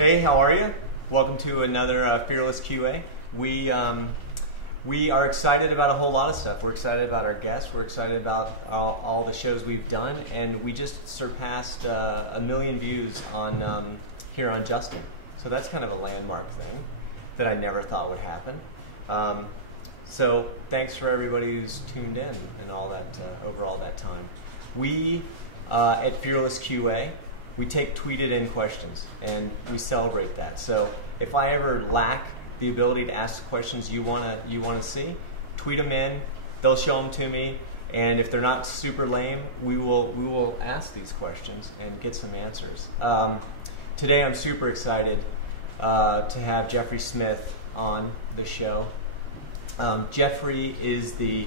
Hey, how are you? Welcome to another Fearless QA. We are excited about a whole lot of stuff. We're excited about our guests. We're excited about all the shows we've done, and we just surpassed 1 million views on here on Justin. So that's kind of a landmark thing that I never thought would happen. So thanks for everybody who's tuned in and all that over all that time. We at Fearless QA, we take tweeted in questions and we celebrate that. So if I ever lack the ability to ask the questions you wanna see, tweet them in. They'll show them to me, and if they're not super lame, we will ask these questions and get some answers. Today I'm super excited to have Jeffrey Smith on the show. Jeffrey is the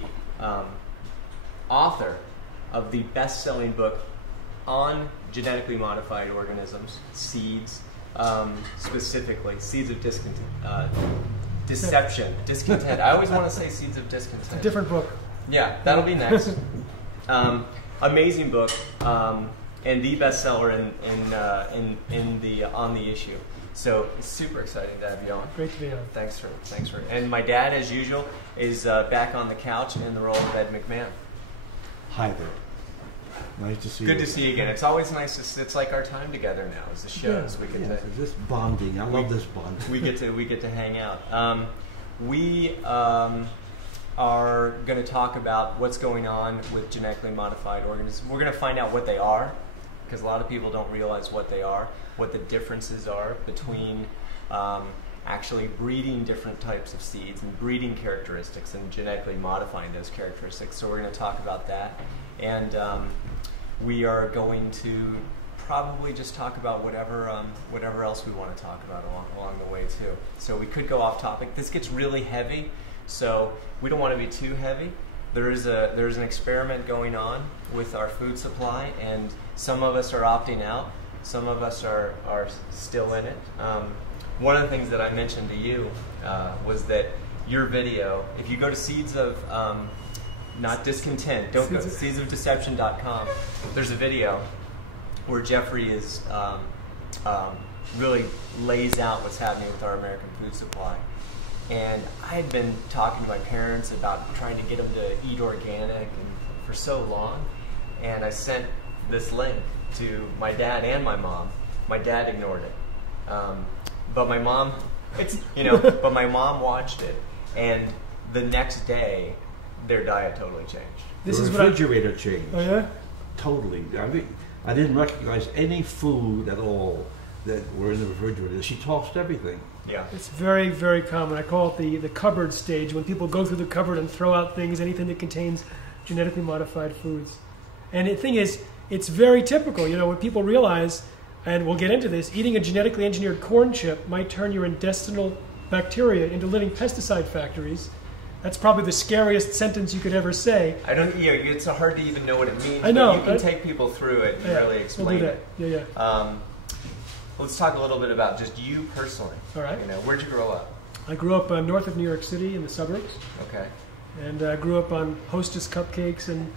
author of the best-selling book on genetically modified organisms, seeds, specifically seeds of deception, discontent. I always want to say seeds of discontent. It's a different book. Yeah, that'll be next. Amazing book, and the bestseller in the on the issue. So it's super exciting to have you on. Great to be on. Thanks for. And my dad, as usual, is back on the couch in the role of Ed McMahon. Hi there. Nice to see you. Good to see you again. It's always nice to. It's like our time together now as the shows. Yeah, We get yeah, to. this bonding. I love this bonding. We get to hang out. We are going to talk about what's going on with genetically modified organisms. We're going to find out what they are, because a lot of people don't realize what they are, what the differences are between actually breeding different types of seeds and breeding characteristics and genetically modifying those characteristics. So we're going to talk about that. And we are going to probably just talk about whatever else we want to talk about along the way too. So we could go off topic. This gets really heavy, so we don't want to be too heavy. There's an experiment going on with our food supply, and some of us are opting out. Some of us are still in it. One of the things that I mentioned to you was that your video, if you go to Seeds of not discontent. Don't go to seedsofdeception.com. There's a video where Jeffrey is really lays out what's happening with our American food supply. And I had been talking to my parents about trying to get them to eat organic and for so long. And I sent this link to my dad and my mom. My dad ignored it, but my mom, but my mom watched it, and the next day, their diet totally changed. The refrigerator changed. Oh yeah? Totally. I mean, I didn't recognize any food at all that were in the refrigerator. She tossed everything. Yeah. It's very, very common. I call it the cupboard stage, when people go through the cupboard and throw out things, anything that contains genetically modified foods. And the thing is, it's very typical. You know, when people realize, and we'll get into this, eating a genetically engineered corn chip might turn your intestinal bacteria into living pesticide factories. That's probably the scariest sentence you could ever say. It's hard to even know what it means. I know. But you can take people through it and really explain we'll do that. it. Yeah. Let's talk a little bit about just you personally. All right. Where'd you grow up? I grew up north of New York City in the suburbs. Okay. And I grew up on Hostess cupcakes and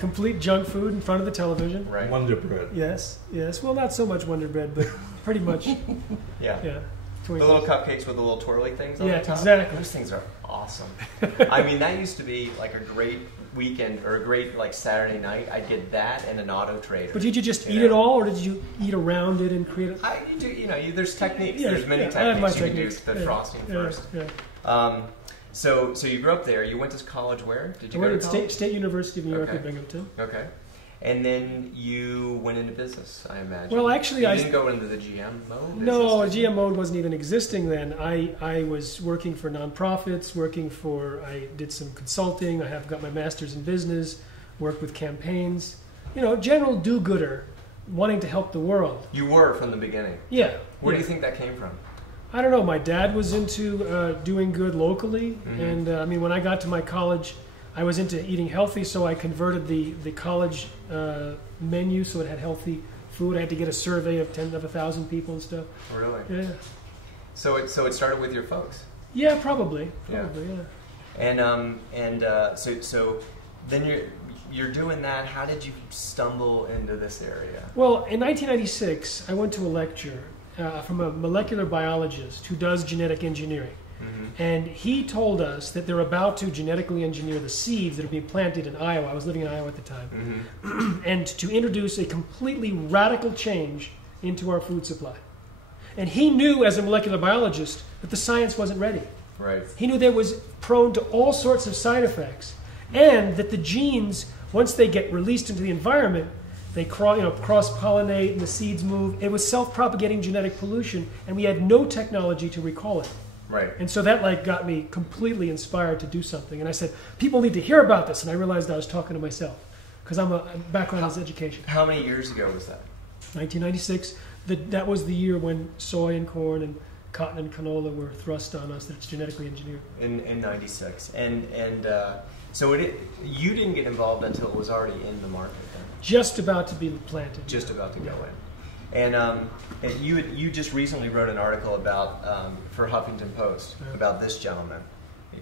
complete junk food in front of the television. Right. Wonder Bread. Yes. Well, not so much Wonder Bread, but pretty much. Yeah. Twinkies. The little cupcakes with the little twirly things on the top. Exactly. Those things are awesome. I mean, that used to be like a great weekend or a great like Saturday night. I'd get that and an Auto Trader. But did you just eat it all, or did you eat around it and create it? There's techniques. There's many techniques you can do. The frosting first. Yeah. So you grew up there. You went to college where? Did you go to college? State University of New York at Binghamton. Okay. And then you went into business, I imagine. Well, actually, I didn't go into the GMO business. No, GMO wasn't even existing then. I was working for nonprofits, I did some consulting. I have got my master's in business, worked with campaigns. General do-gooder, wanting to help the world. You were from the beginning. Yeah. Where do you think that came from? I don't know. My dad was into doing good locally, and when I got to my college, I was into eating healthy, so I converted the college menu so it had healthy food. I had to get a survey of 1,000 people and stuff. Really? Yeah. So it started with your folks. Yeah, probably. Yeah. So then you're doing that. How did you stumble into this area? Well, in 1996, I went to a lecture, from a molecular biologist who does genetic engineering. And he told us that they're about to genetically engineer the seeds that are being planted in Iowa. I was living in Iowa at the time. And to introduce a completely radical change into our food supply. And he knew as a molecular biologist that the science wasn't ready. Right. He knew there was prone to all sorts of side effects, and that the genes, once they get released into the environment, they cross-pollinate and the seeds move. It was self-propagating genetic pollution, and we had no technology to recall it. Right. And so that got me completely inspired to do something. And I said, people need to hear about this. And I realized I was talking to myself, because I'm a background is education. How many years ago was that? 1996. That was the year when soy and corn and cotton and canola were thrust on us that it's genetically engineered. In 96. So you didn't get involved until it was already in the market then? Just about to be planted. Just about to go in. And you just recently wrote an article about for Huffington Post about this gentleman.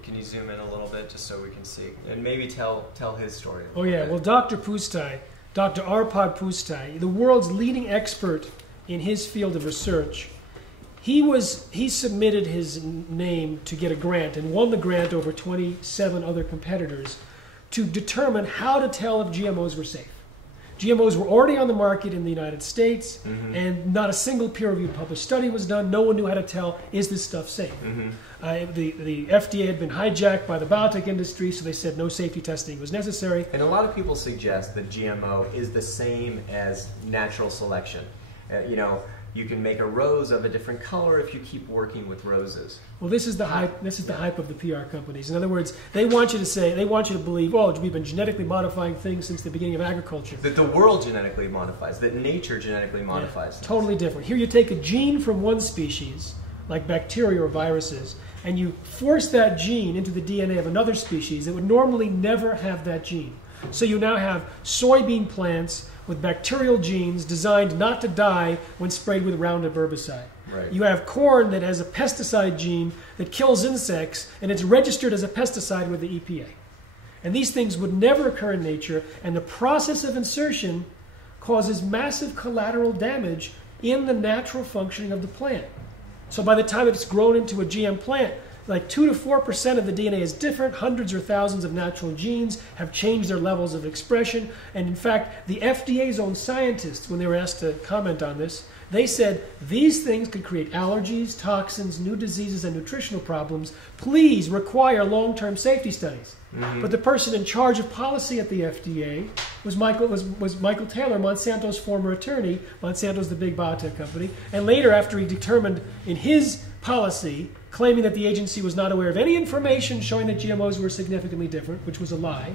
Can you zoom in a little bit just so we can see? And maybe tell his story. Oh yeah, well Dr. Pustai, Dr. Arpad Pustai, the world's leading expert in his field of research, he submitted his name to get a grant and won the grant over 27 other competitors to determine how to tell if GMOs were safe. GMOs were already on the market in the United States, and not a single peer-reviewed published study was done. No one knew how to tell, is this stuff safe? The FDA had been hijacked by the biotech industry, so they said no safety testing was necessary. And a lot of people suggest that GMO is the same as natural selection. You can make a rose of a different color if you keep working with roses. Well, this is the hype. This is the hype of the PR companies. In other words, they want you to believe, oh, we've been genetically modifying things since the beginning of agriculture. That the world genetically modifies, that nature genetically modifies. Yeah, totally different. Here you take a gene from one species, like bacteria or viruses, and you force that gene into the DNA of another species that would normally never have that gene. So you now have soybean plants with bacterial genes designed not to die when sprayed with Roundup herbicide. Right. You have corn that has a pesticide gene that kills insects, and it's registered as a pesticide with the EPA. And these things would never occur in nature, and the process of insertion causes massive collateral damage in the natural functioning of the plant. So by the time it's grown into a GM plant, like 2 to 4% of the DNA is different. Hundreds or thousands of natural genes have changed their levels of expression. And in fact, the FDA's own scientists, when they were asked to comment on this, they said these things could create allergies, toxins, new diseases, and nutritional problems. Please require long-term safety studies. But the person in charge of policy at the FDA was Michael Taylor, Monsanto's former attorney. Monsanto's the big biotech company. And later, after he determined in his policy, claiming that the agency was not aware of any information showing that GMOs were significantly different, which was a lie,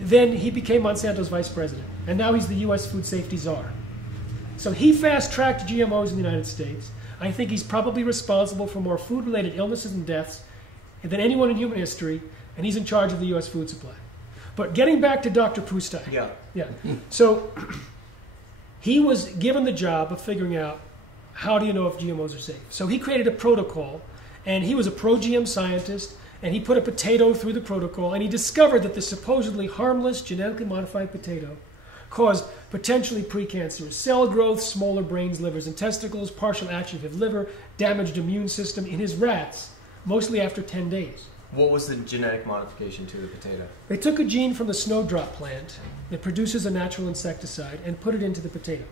then he became Monsanto's vice president. And now he's the U.S. food safety czar. So he fast-tracked GMOs in the United States. I think he's probably responsible for more food-related illnesses and deaths than anyone in human history, and he's in charge of the U.S. food supply. But getting back to Dr. Pustai. Yeah. So he was given the job of figuring out how do you know if GMOs are safe. So he created a protocol, and he was a pro-GM scientist, and he put a potato through the protocol, and he discovered that the supposedly harmless genetically modified potato caused potentially precancerous cell growth, smaller brains, livers, and testicles, partial atrophy of liver, damaged immune system in his rats, mostly after 10 days. What was the genetic modification to the potato? They took a gene from the snowdrop plant that produces a natural insecticide and put it into the potato.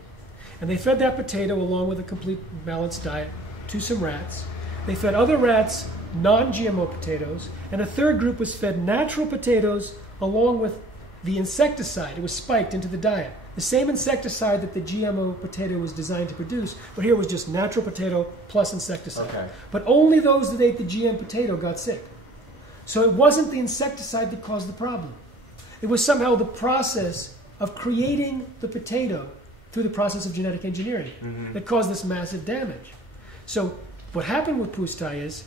And they fed that potato along with a complete balanced diet to some rats. They fed other rats non-GMO potatoes, and a third group was fed natural potatoes along with the insecticide. It was spiked into the diet. The same insecticide that the GMO potato was designed to produce, but here was just natural potato plus insecticide. Okay. But only those that ate the GM potato got sick. So it wasn't the insecticide that caused the problem. It was somehow the process of creating the potato through the process of genetic engineering that caused this massive damage. So what happened with Pustai is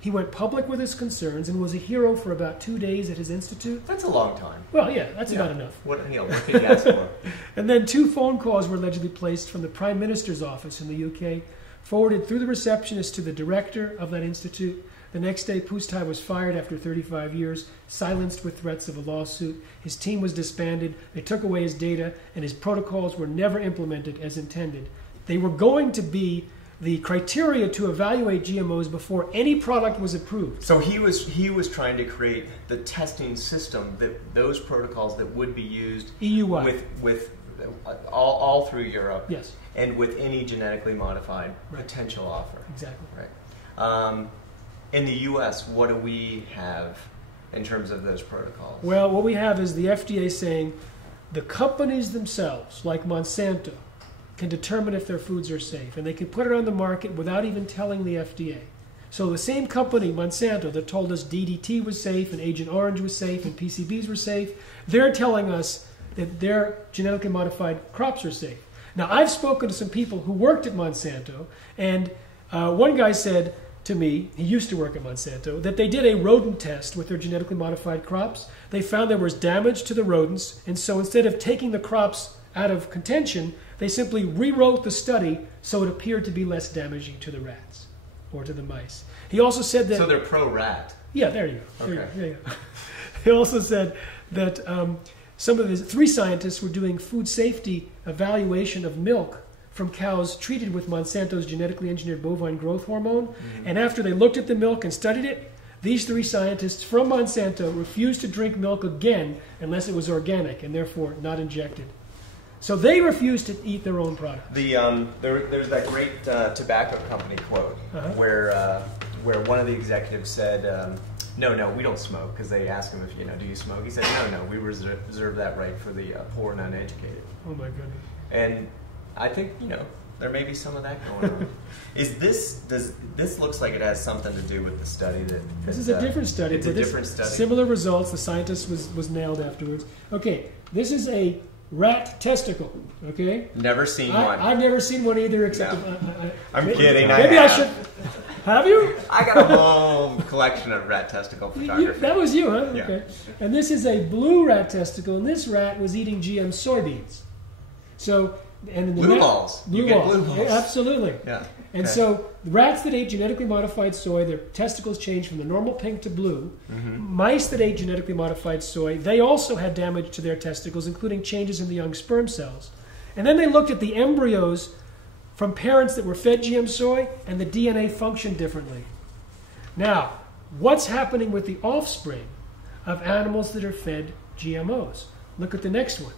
he went public with his concerns and was a hero for about 2 days at his institute. That's a long time. What about enough. What can you ask for? And then 2 phone calls were allegedly placed from the Prime Minister's office in the UK, forwarded through the receptionist to the director of that institute. The next day, Pustai was fired after 35 years, silenced with threats of a lawsuit. His team was disbanded, they took away his data, and his protocols were never implemented as intended. They were going to be the criteria to evaluate GMOs before any product was approved. So he was trying to create the testing system, that those protocols that would be used EU-wide. with all through Europe. Yes. And with any genetically modified potential offer. Exactly. Right. In the U.S., what do we have in terms of those protocols? Well, what we have is the FDA saying the companies themselves, like Monsanto, can determine if their foods are safe, and they can put it on the market without even telling the FDA. So the same company, Monsanto, that told us DDT was safe and Agent Orange was safe and PCBs were safe, they're telling us that their genetically modified crops are safe. Now, I've spoken to some people who worked at Monsanto, and one guy said to me, he used to work at Monsanto, that they did a rodent test with their genetically modified crops. They found there was damage to the rodents, and so instead of taking the crops out of contention, they simply rewrote the study so it appeared to be less damaging to the rats or to the mice. He also said that... So they're pro-rat. Yeah, there you go. Okay. There you go. He also said that some of his 3 scientists were doing food safety evaluation of milk from cows treated with Monsanto's genetically engineered bovine growth hormone. And after they looked at the milk and studied it, these 3 scientists from Monsanto refused to drink milk again unless it was organic and therefore not injected. So they refused to eat their own product. There's that great tobacco company quote where one of the executives said, no, we don't smoke, because they asked him if, do you smoke? He said, no, we reserve that right for the poor and uneducated. Oh my goodness. And I think, there may be some of that going on. This looks like it has something to do with the study that this is a different study. It's a different study. Similar results. The scientist was nailed afterwards. Okay, this is a rat testicle. Okay. Never seen one. I've never seen one either, except I'm kidding. Maybe I should. Have you? I got a whole collection of rat testicle photography. That was you, huh? Yeah. Okay. And this is a blue rat testicle, and this rat was eating GM soybeans. So, and in the blue balls. Blue you get balls. blue balls. Yeah, absolutely. Yeah. And so the rats that ate genetically modified soy, their testicles changed from the normal pink to blue. Mice that ate genetically modified soy, they also had damage to their testicles, including changes in the young sperm cells. And then they looked at the embryos from parents that were fed GM soy, and the DNA functioned differently. Now, what's happening with the offspring of animals that are fed GMOs? Look at the next one.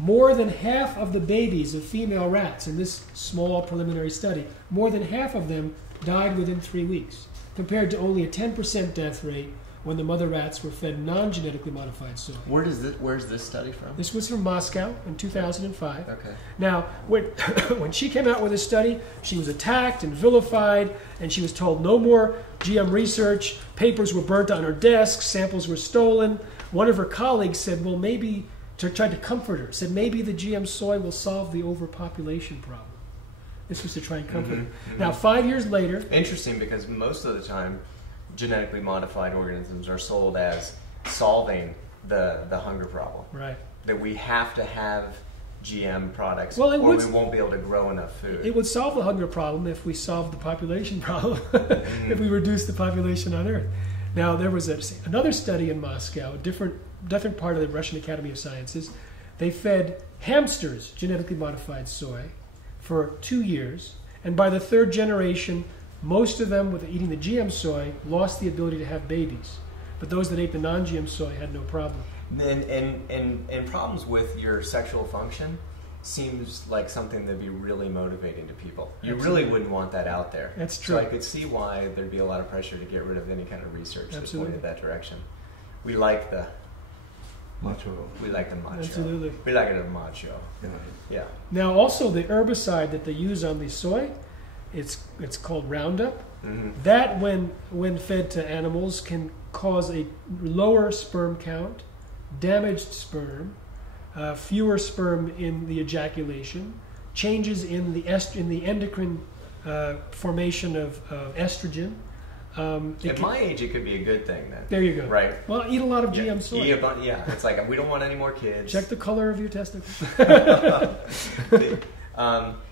More than half of the babies of female rats in this small preliminary study, more than half of them died within 3 weeks, compared to only a 10% death rate when the mother rats were fed non-genetically modified soy. Where's this study from? This was from Moscow in 2005. Okay. Now, when she came out with this study, she was attacked and vilified, and she was told no more GM research. Papers were burnt on her desk. Samples were stolen. One of her colleagues said, well, maybe, tried to comfort her, said maybe the GM soy will solve the overpopulation problem. This was to try and comfort her. Now, 5 years later... Interesting, because most of the time, genetically modified organisms are sold as solving the hunger problem. Right. That we have to have GM products or we won't be able to grow enough food. It would solve the hunger problem if we solved the population problem, if we reduced the population on Earth. Now, there was another study in Moscow, a different part of the Russian Academy of Sciences. They fed hamsters genetically modified soy for 2 years, and by the 3rd generation, most of them, with eating the GM soy, lost the ability to have babies. But those that ate the non-GM soy had no problem. And problems with your sexual function seems like something that'd be really motivating to people. You really wouldn't want that out there. That's true. So I could see why there'd be a lot of pressure to get rid of any kind of research that pointed that direction. We like the macho. We like the macho. Absolutely. We like it a macho. Yeah. Now, also the herbicide that they use on the soy, it's called Roundup. That, when fed to animals, can cause a lower sperm count, damaged sperm, fewer sperm in the ejaculation, changes in the endocrine formation of estrogen. At my age, it could be a good thing then. There you go. Right. Well, eat a lot of GM soy. Yeah, it's like we don't want any more kids. Check the color of your testicles.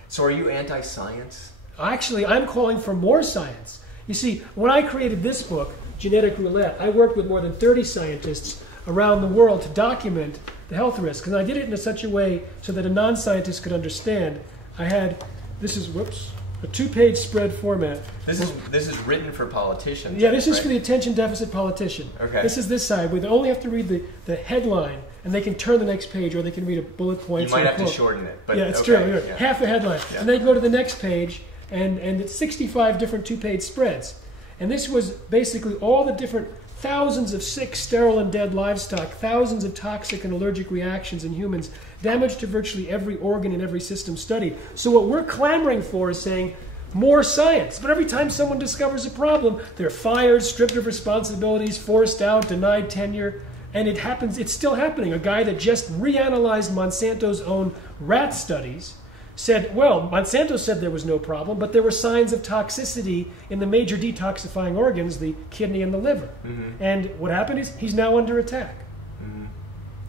So are you anti-science? Actually, I'm calling for more science. You see, when I created this book, Genetic Roulette, I worked with more than 30 scientists around the world to document the health risks. And I did it in such a way so that a non-scientist could understand I had, this is, whoops, a 2-page spread format. This is written for politicians. Yeah, this is right? for the attention deficit politician. Okay. This is this side where they only have to read the headline, and they can turn the next page, or they can read a bullet point. You might have to shorten it. But yeah, it's okay, true. yeah. Half a headline. Yeah. And they go to the next page, and it's 65 different 2-page spreads. And this was basically all the different thousands of sick, sterile, and dead livestock, thousands of toxic and allergic reactions in humans, damage to virtually every organ and every system studied. So what we're clamoring for is saying, more science. But every time someone discovers a problem, they're fired, stripped of responsibilities, forced out, denied tenure. And it happens, it's still happening. A guy that just reanalyzed Monsanto's own rat studies said, well, Monsanto said there was no problem, but there were signs of toxicity in the major detoxifying organs, the kidney and the liver. Mm-hmm. And what happened is he's now under attack. Mm-hmm.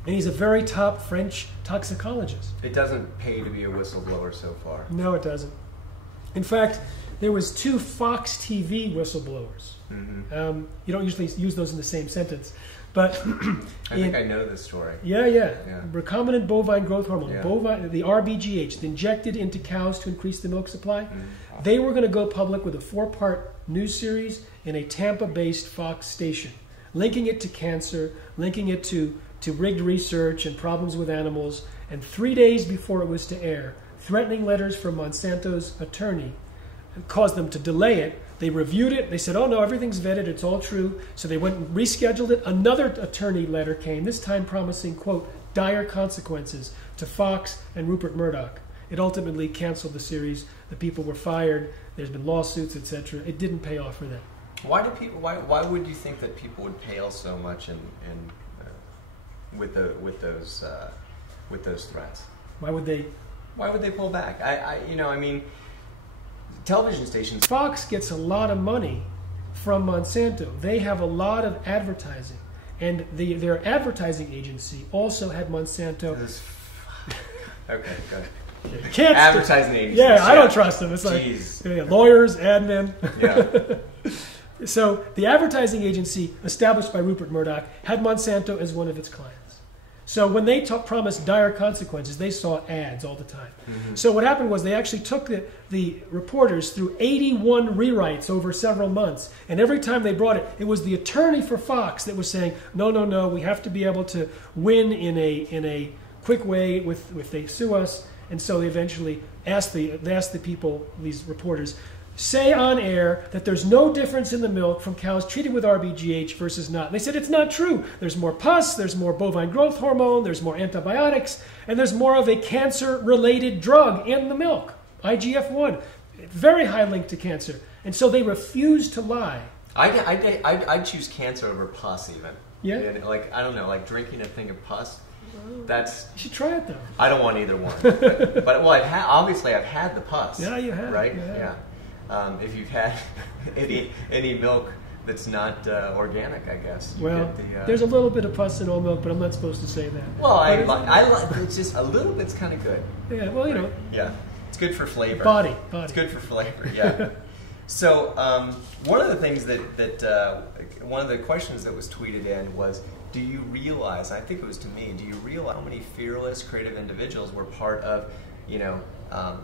And he's a very top French toxicologist. It doesn't pay to be a whistleblower so far. No, it doesn't. In fact, there was 2 Fox TV whistleblowers. Mm-hmm. You don't usually use those in the same sentence. But I think I know this story. Yeah. Recombinant bovine growth hormone, Yeah. the RBGH, injected into cows to increase the milk supply. They were going to go public with a 4-part news series in a Tampa-based Fox station, linking it to cancer, linking it to rigged research and problems with animals. And 3 days before it was to air, threatening letters from Monsanto's attorney caused them to delay it. They reviewed it. They said, oh, no, everything's vetted. It's all true. So they went and rescheduled it. Another attorney letter came, this time promising, quote, dire consequences to Fox and Rupert Murdoch. It ultimately canceled the series. The people were fired. There's been lawsuits, etc. It didn't pay off for them. Why would you think that people would pale so much with those threats? Why would they pull back? I mean, television stations. Fox gets a lot of money from Monsanto. They have a lot of advertising. And their advertising agency also had Monsanto. Okay, good. Advertising agencies. Yeah, I don't trust them. It's like lawyers, admin. Yeah. So the advertising agency established by Rupert Murdoch had Monsanto as one of its clients. So when they promised dire consequences, they saw ads all the time. Mm-hmm. So what happened was they actually took the reporters through 81 rewrites over several months. And every time they brought it, it was the attorney for Fox that was saying, no, we have to be able to win in a quick way if they sue us. And so they eventually asked the people, these reporters, say on air that there's no difference in the milk from cows treated with RBGH versus not. And they said it's not true. There's more pus, there's more bovine growth hormone, there's more antibiotics, and there's more of a cancer-related drug in the milk, IGF-1. Very high link to cancer. And so they refused to lie. I'd choose cancer over pus even. Yeah? Like, I don't know, like drinking a thing of pus. You should try it, though. I don't want either one. but obviously I've had the pus. Yeah, you have. Right? You have. Yeah. If you've had any milk that's not organic, I guess. Well, there's a little bit of pus in all milk, but I'm not supposed to say that. Well, I like it's just a little bit's kind of good. Yeah, well, you know. Yeah, it's good for flavor. Body. It's good for flavor. Yeah. So one of the things that one of the questions that was tweeted in was, do you realize? I think it was to me. Do you realize how many fearless, creative individuals were part of,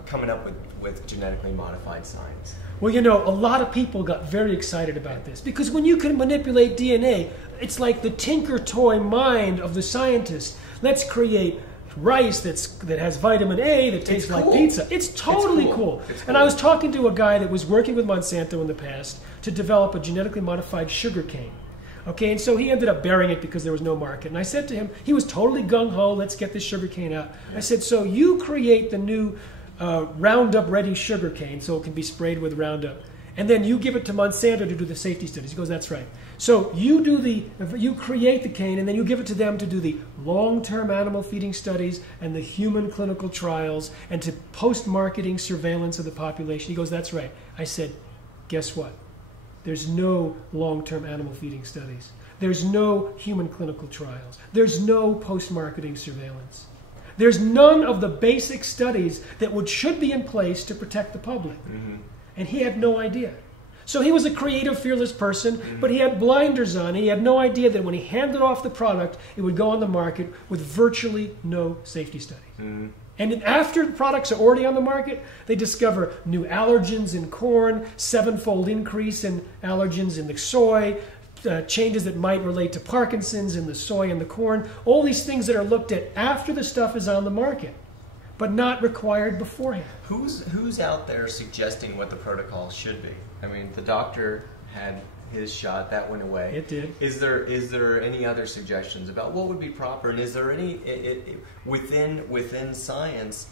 coming up with genetically modified science? Well, a lot of people got very excited about this because when you can manipulate DNA, it's like the tinker toy mind of the scientist. Let's create rice that has vitamin A that tastes like pizza. It's totally cool. And I was talking to a guy that was working with Monsanto in the past to develop a genetically modified sugar cane. Okay, and so he ended up burying it because there was no market. And I said to him, he was totally gung-ho, let's get this sugar cane out. Yeah. I said, so you create the new Roundup-ready sugar cane so it can be sprayed with Roundup. And then you give it to Monsanto to do the safety studies. He goes, that's right. So you create the cane and then you give it to them to do the long-term animal feeding studies and the human clinical trials and to post-marketing surveillance of the population. He goes, that's right. I said, guess what? There's no long-term animal feeding studies. There's no human clinical trials. There's no post-marketing surveillance. There's none of the basic studies that should be in place to protect the public. Mm-hmm. And he had no idea. So he was a creative, fearless person, but he had blinders on. He had no idea that when he handed off the product, it would go on the market with virtually no safety studies. Mm-hmm. And after the products are already on the market, they discover new allergens in corn, 7-fold increase in allergens in the soy, changes that might relate to Parkinson's in the soy and the corn. All these things that are looked at after the stuff is on the market, but not required beforehand. Who's out there suggesting what the protocol should be? I mean, the doctor had his shot, that went away. It did. Is there any other suggestions about what would be proper? And is there any within science?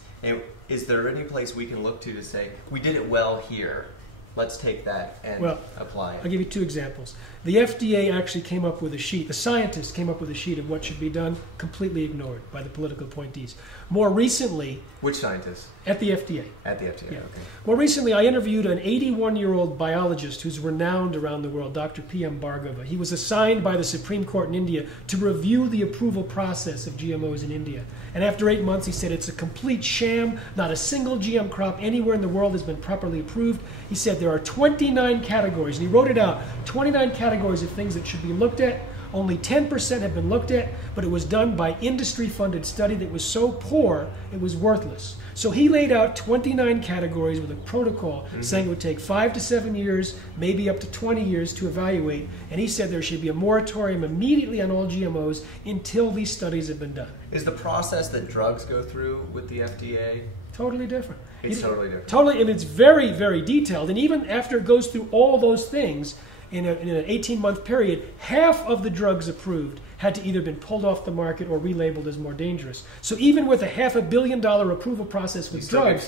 Is there any place we can look to say we did it well here? Let's take that and apply it. I'll give you 2 examples. The FDA actually came up with a sheet. The scientists came up with a sheet of what should be done, completely ignored by the political appointees. More recently... Which scientists? At the FDA. At the FDA, yeah. Okay. More recently, I interviewed an 81-year-old biologist who's renowned around the world, Dr. P.M. Bhargava. He was assigned by the Supreme Court in India to review the approval process of GMOs in India. And after 8 months, he said it's a complete sham. Not a single GM crop anywhere in the world has been properly approved. He said there are 29 categories, and he wrote it out, 29 categories of things that should be looked at. Only 10% have been looked at, but it was done by industry-funded study that was so poor, it was worthless. So he laid out 29 categories with a protocol saying it would take 5 to 7 years, maybe up to 20 years to evaluate. And he said there should be a moratorium immediately on all GMOs until these studies have been done. Is the process that drugs go through with the FDA? Totally different. It's totally different. Totally, and it's very, very detailed. And even after it goes through all those things, in an 18-month period, half of the drugs approved had to either been pulled off the market or relabeled as more dangerous. So even with a $500 million approval process with drugs...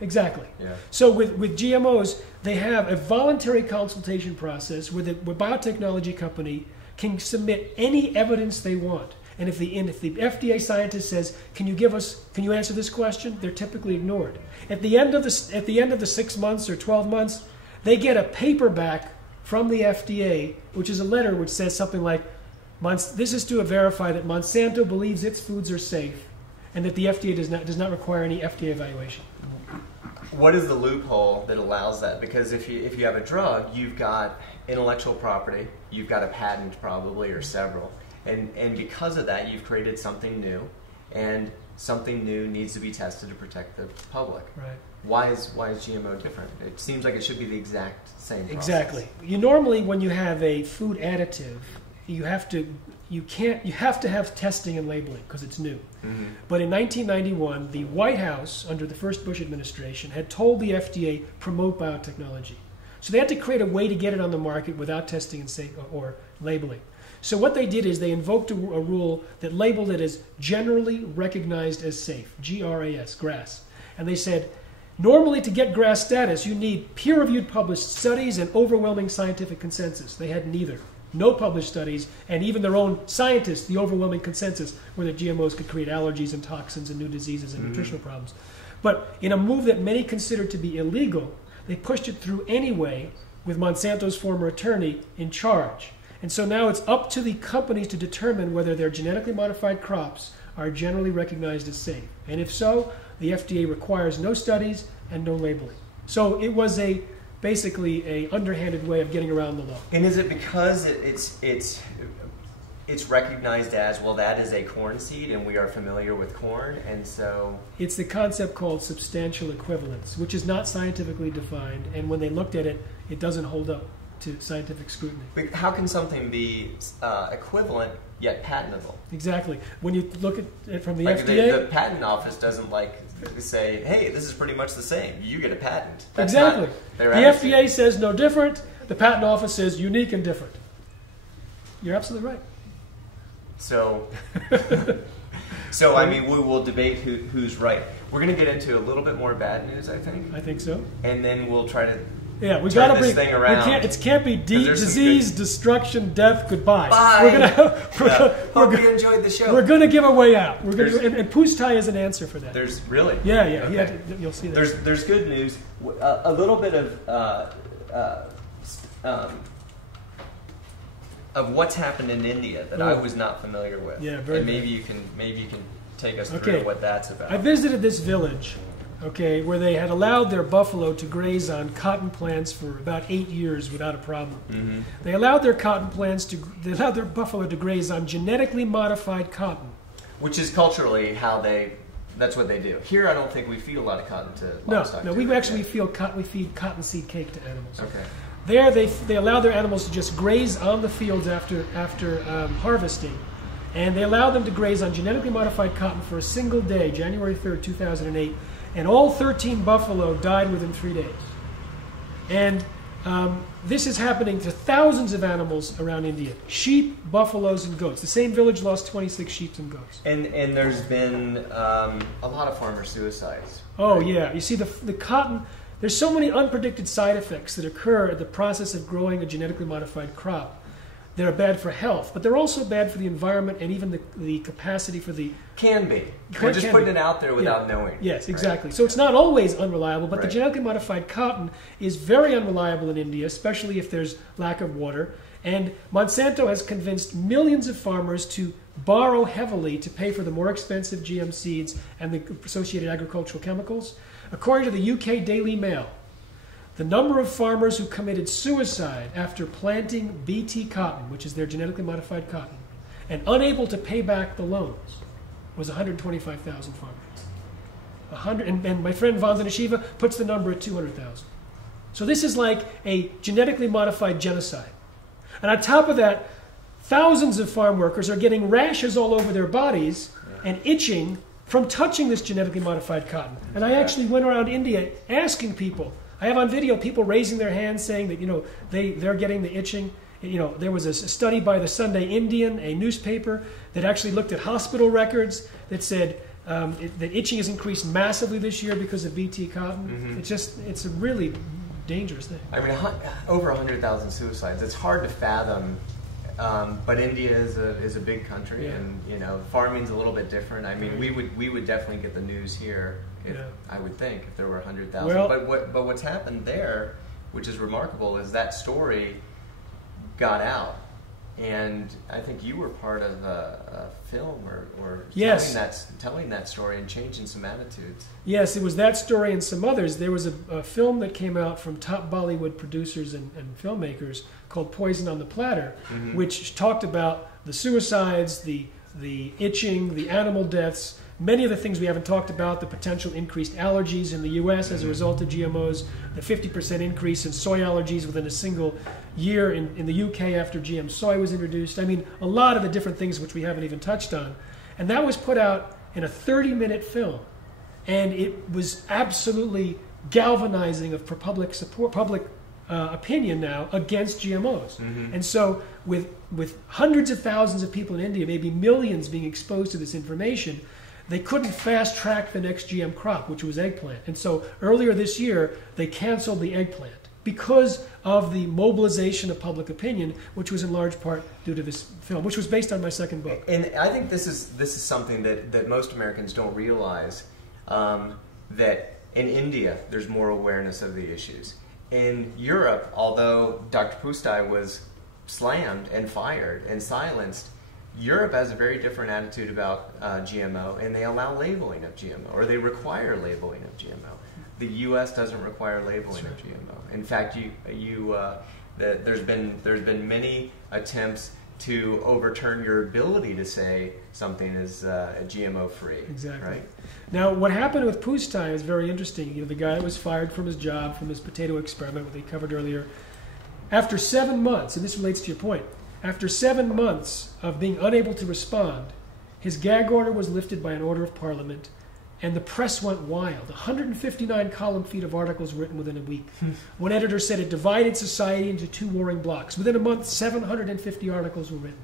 Exactly. Yeah. So with GMOs, they have a voluntary consultation process where the biotechnology company can submit any evidence they want. And if the FDA scientist says, can you answer this question? They're typically ignored. At the end of the 6 months or 12 months, they get a paper back from the FDA, which is a letter which says something like, this is to verify that Monsanto believes its foods are safe and that the FDA does not require any FDA evaluation. What is the loophole that allows that? Because if you have a drug, you've got intellectual property, you've got a patent probably or several, and because of that, you've created something new, and something new needs to be tested to protect the public. Right. Why is GMO different? It seems like it should be the exact same process. Exactly. You normally, when you have a food additive, you have to have testing and labeling because it's new. Mm-hmm. But in 1991, the White House, under the first Bush administration, had told the FDA promote biotechnology. So they had to create a way to get it on the market without testing and or labeling. So what they did is they invoked a rule that labeled it as generally recognized as safe, GRAS, GRAS. And they said, normally to get GRAS status, you need peer-reviewed published studies and overwhelming scientific consensus. They had neither. No published studies, and even their own scientists, the overwhelming consensus were that GMOs could create allergies and toxins and new diseases and nutritional problems. But in a move that many considered to be illegal, they pushed it through anyway with Monsanto's former attorney in charge. And so now it's up to the companies to determine whether their genetically modified crops are generally recognized as safe. And if so, the FDA requires no studies and no labeling. So it was basically a underhanded way of getting around the law. And is it because it's recognized as, well, that is a corn seed and we are familiar with corn, and so... It's the concept called substantial equivalence, which is not scientifically defined, and when they looked at it, it doesn't hold up to scientific scrutiny. But how can something be equivalent yet patentable? Exactly. When you look at it from the FDA... FDA... The patent office doesn't say, hey, this is pretty much the same. You get a patent. That's exactly. The FDA says no different. The patent office says unique and different. You're absolutely right. So I mean, we will debate who's right. We're going to get into a little bit more bad news, I think. I think so. And then we'll try to we turn gotta this thing around. It can't be disease, destruction, death, goodbye. Bye. Hope you enjoyed the show. We're going to give a way out. And Pustai is an answer for that. There's really? Yeah. Okay. You'll see that. There's good news. A little bit of what's happened in India that I was not familiar with. Yeah, very and maybe you can take us through what that's about. I visited this village, where they had allowed their buffalo to graze on cotton plants for about 8 years without a problem. Mm-hmm. They allowed their buffalo to graze on genetically modified cotton, which is culturally how they That's what they do. Here, I don't think we feed a lot of cotton to No, livestock. no, we actually we feed cottonseed cake to animals. Okay. There, they allow their animals to just graze on the fields after harvesting, and they allow them to graze on genetically modified cotton for a single day, January 3rd, 2008, and all 13 buffalo died within 3 days. And this is happening to thousands of animals around India: sheep, buffaloes, and goats. The same village lost 26 sheep and goats. And there's been a lot of farmer suicides. Oh right? yeah, you see the cotton. There's so many unpredicted side effects that occur in the process of growing a genetically modified crop that are bad for health, but they're also bad for the environment and even the capacity for the... Can be. We're just putting it out there without knowing. Yes, exactly. Right? So it's not always unreliable, but the Right. genetically modified cotton is very unreliable in India, especially if there's lack of water. And Monsanto has convinced millions of farmers to borrow heavily to pay for the more expensive GM seeds and the associated agricultural chemicals. According to the UK Daily Mail, the number of farmers who committed suicide after planting BT cotton, which is their genetically modified cotton, and unable to pay back the loans, was 125,000 farmers. And my friend Vandana Shiva puts the number at 200,000. So this is like a genetically modified genocide. And on top of that, thousands of farm workers are getting rashes all over their bodies and itching from touching this genetically modified cotton. And I actually went around India asking people. I have on video people raising their hands saying that, they're getting the itching. There was a study by the Sunday Indian, a newspaper, that actually looked at hospital records that said that itching has increased massively this year because of BT cotton. Mm-hmm. It's a really dangerous thing. I mean, over 100,000 suicides. It's hard to fathom. But India is a big country, and farming's a little bit different. I mean, we would definitely get the news here. I would think if there were 100,000. Well, but what's happened there, which is remarkable, is that story got out, and I think you were part of a film or telling that story and changing some attitudes. Yes, it was that story and some others. There was a film that came out from top Bollywood producers and filmmakers called Poison on the Platter, which talked about the suicides, the itching, the animal deaths, many of the things we haven't talked about, the potential increased allergies in the U.S. as a result of GMOs, the 50% increase in soy allergies within a single year in the U.K. after GM soy was introduced. I mean, a lot of the different things which we haven't even touched on. And that was put out in a 30-minute film. And it was absolutely galvanizing of public support, public opinion now against GMOs. And so with hundreds of thousands of people in India, maybe millions being exposed to this information, they couldn't fast track the next GM crop, which was eggplant. And so earlier this year, they canceled the eggplant because of the mobilization of public opinion, which was in large part due to this film, which was based on my second book. And I think this is something that most Americans don't realize, that in India, there's more awareness of the issues. In Europe, although Dr. Pustai was slammed and fired and silenced, Europe has a very different attitude about GMO, and they allow labeling of GMO, or they require labeling of GMO. The U.S. doesn't require labeling of GMO. In fact, there's been many attempts to overturn your ability to say something is GMO-free. Exactly. Right? Now, what happened with Pustai is very interesting. The guy was fired from his job, from his potato experiment, what we covered earlier. After 7 months, and this relates to your point, after 7 months of being unable to respond, his gag order was lifted by an order of Parliament, and the press went wild. 159 column feet of articles written within a week. One editor said it divided society into two warring blocks. Within a month, 750 articles were written.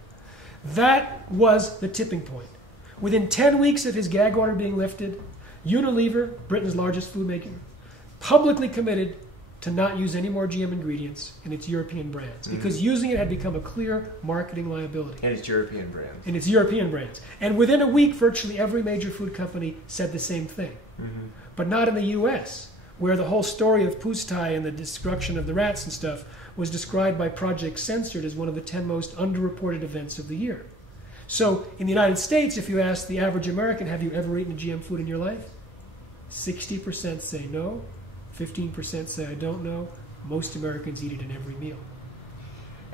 That was the tipping point. Within 10 weeks of his gag order being lifted, Unilever, Britain's largest food maker, publicly committed to not use any more GM ingredients in its European brands, because using it had become a clear marketing liability. And it's European brands. In its European brands. And within a week, virtually every major food company said the same thing. But not in the U.S., where the whole story of Pustai and the destruction of the rats and stuff was described by Project Censored as one of the 10 most underreported events of the year. So in the United States, if you ask the average American, have you ever eaten a GM food in your life? 60% say no. 15% say I don't know. Most Americans eat it in every meal.